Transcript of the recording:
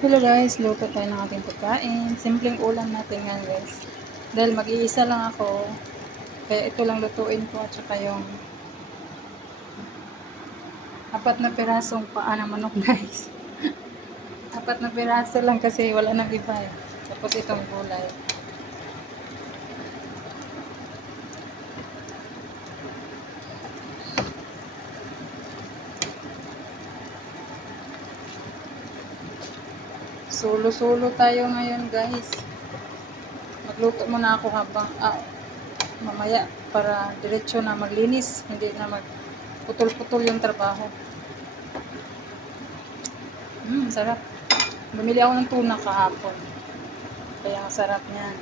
Hello guys, luto tayo ng ating pagkain. Simpleng ulam natin ngayon guys. Dahil mag-iisa lang ako, kaya ito lang lutuin ko at saka yung 4 na pirasong paa ng manok guys. 4 na piraso lang kasi wala nang iba eh. Tapos itong gulay. Solo-solo tayo ngayon guys. Magluto muna ako habang mamaya para diretso na maglinis. Hindi na magputol-putol yung trabaho. Sarap. Bumili ako ng tuna kahapon. Kaya ang sarap niyan.